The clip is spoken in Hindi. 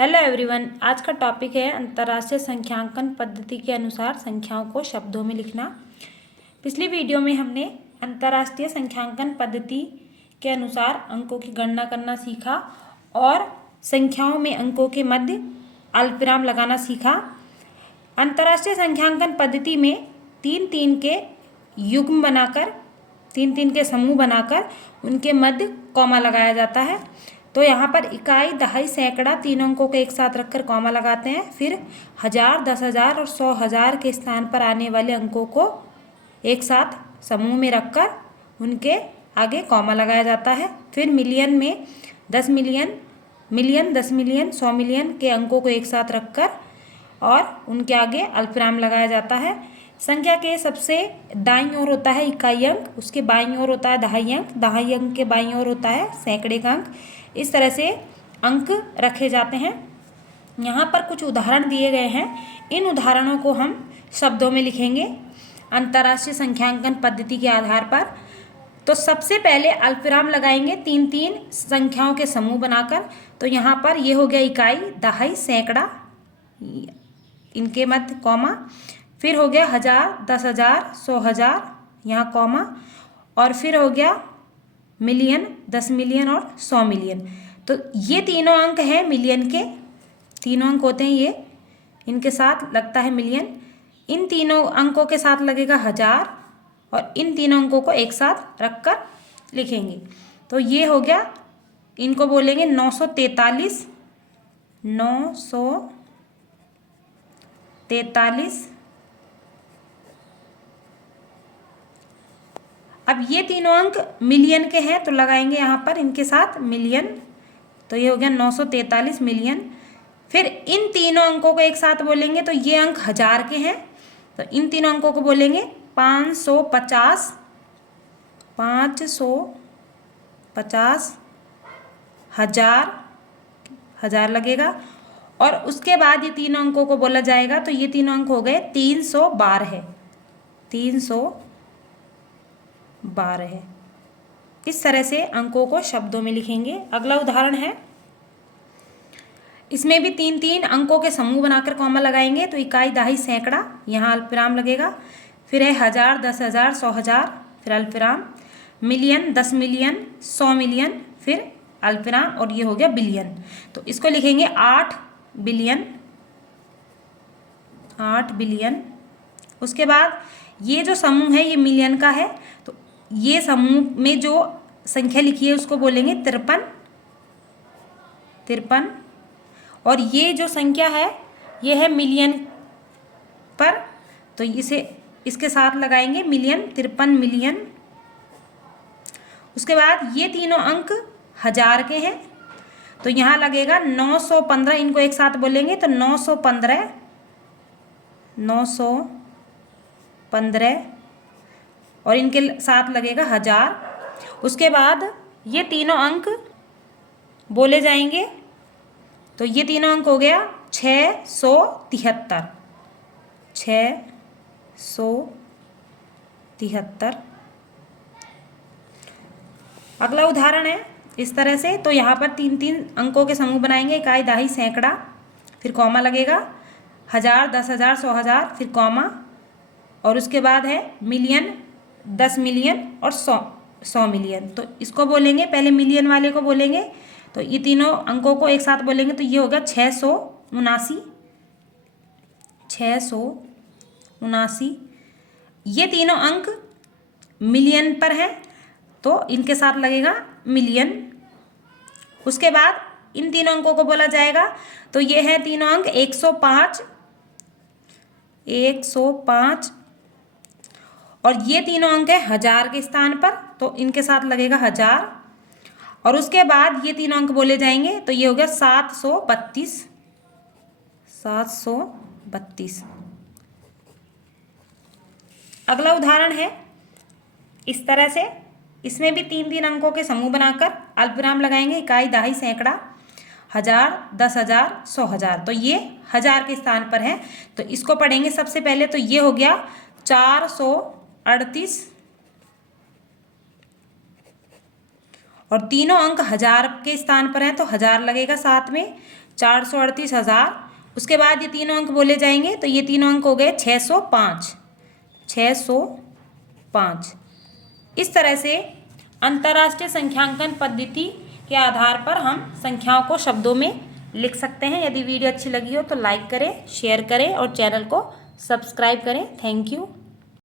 Hello everyone. आज का टॉपिक है अंतर्राष्ट्रीय संख्यांकन पद्धति के अनुसार संख्याओं को शब्दों में लिखना। पिछली वीडियो में हमने अंतर्राष्ट्रीय संख्यांकन पद्धति के अनुसार अंकों की गणना करना सीखा और संख्याओं में अंकों के मध्य अल्पविराम लगाना सीखा। अंतर्राष्ट्रीय संख्यांकन पद्धति में तीन तीन के युग्म बनाकर, तीन तीन के समूह बनाकर उनके मध्य कॉमा लगाया जाता है। तो यहाँ पर इकाई, दहाई, सैकड़ा तीन अंकों को एक साथ रखकर कॉमा लगाते हैं। फिर 1000, 10,000 और 100,000 के स्थान पर आने वाले अंकों को एक साथ समूह में रखकर उनके आगे कॉमा लगाया जाता है। फिर मिलियन में 10 मिलियन, 10 मिलियन, 100 मिलियन के अंकों को एक साथ रखकर और उनके आगे अल्पविराम लगाया जाता है। संख्या के सबसे दाईं ओर होता है इकाई अंक, उसके बाईं ओर होता है दहाई अंक, दहाई अंक के बाईं ओर होता है सैकड़े का अंक। इस तरह से अंक रखे जाते हैं। यहाँ पर कुछ उदाहरण दिए गए हैं, इन उदाहरणों को हम शब्दों में लिखेंगे अंतर्राष्ट्रीय संख्यांकन पद्धति के आधार पर। तो सबसे पहले अल्पविराम लगाएंगे तीन तीन संख्याओं के समूह बनाकर। तो यहाँ पर ये हो गया इकाई, दहाई, सैकड़ा, इनके मध्य कॉमा। फिर हो गया 1000, 10,000, 100,000, यहाँ कॉमा। और फिर हो गया मिलियन, 10 मिलियन और 100 मिलियन। तो ये तीनों अंक हैं मिलियन के, तीनों अंक होते हैं ये, इनके साथ लगता है मिलियन। इन तीनों अंकों के साथ लगेगा 1000 और इन तीनों अंकों को एक साथ रखकर लिखेंगे। तो ये हो गया, इनको बोलेंगे 943, 943। अब ये तीनों अंक मिलियन के हैं तो लगाएंगे यहाँ पर इनके साथ मिलियन। तो ये हो गया 943 मिलियन। फिर इन तीनों अंकों को एक साथ बोलेंगे तो ये अंक 1000 के हैं, तो इन तीनों अंकों को बोलेंगे 550, 550, 1000 लगेगा। और उसके बाद ये तीनों अंकों को बोला जाएगा तो ये तीनों अंक हो गए 312, 312। इस तरह से अंकों को शब्दों में लिखेंगे। अगला उदाहरण है, इसमें भी तीन तीन अंकों के समूह बनाकर कॉमा लगाएंगे। तो इकाई, दहाई, सैकड़ा, यहाँ अल्पविराम लगेगा। फिर है 1000, 10,000, 100,000, फिर अल्पविराम। मिलियन, 10 मिलियन, 100 मिलियन, फिर अल्पविराम। और ये हो गया बिलियन। तो इसको लिखेंगे 8 बिलियन, 8 बिलियन। उसके बाद ये जो समूह है ये मिलियन का है, तो ये समूह में जो संख्या लिखी है उसको बोलेंगे 53। और ये जो संख्या है ये है मिलियन पर, तो इसे इसके साथ लगाएंगे मिलियन, 53 मिलियन। उसके बाद ये तीनों अंक 1000 के हैं तो यहाँ लगेगा 915, इनको एक साथ बोलेंगे तो 915, 915 और इनके साथ लगेगा 1000। उसके बाद ये तीनों अंक बोले जाएंगे तो ये तीनों अंक हो गया 673, 673। अगला उदाहरण है इस तरह से। तो यहाँ पर तीन तीन अंकों के समूह बनाएंगे, इकाई, दहाई, सैकड़ा, फिर कॉमा लगेगा 1000, 10,000, 100,000, फिर कॉमा। और उसके बाद है मिलियन, 10 मिलियन और 100 मिलियन। तो इसको बोलेंगे, पहले मिलियन वाले को बोलेंगे तो ये तीनों अंकों को एक साथ बोलेंगे तो ये होगा 679, 679। ये तीनों अंक मिलियन पर हैं तो इनके साथ लगेगा मिलियन। उसके बाद इन तीनों अंकों को बोला जाएगा तो ये है तीनों अंक 105, 105। और ये तीनों अंक है 1000 के स्थान पर तो इनके साथ लगेगा 1000। और उसके बाद ये तीनों अंक बोले जाएंगे तो ये हो गया 732, 732। अगला उदाहरण है इस तरह से, इसमें भी तीन तीन अंकों के समूह बनाकर अल्पविराम लगाएंगे, इकाई, दहाई, सैकड़ा, 1000, 10,000, 100,000। तो ये 1000 के स्थान पर है तो इसको पढ़ेंगे सबसे पहले। तो ये हो गया 438 और तीनों अंक 1000 के स्थान पर हैं तो 1000 लगेगा साथ में। 438,000। उसके बाद ये तीनों अंक बोले जाएंगे, तो ये तीनों अंक हो गए 605। 605। इस तरह से अंतर्राष्ट्रीय संख्यांकन पद्धति के आधार पर हम संख्याओं को शब्दों में लिख सकते हैं। यदि वीडियो अच्छी लगी हो तो लाइक करें, शेयर करें और चैनल को सब्सक्राइब करें। Thank you.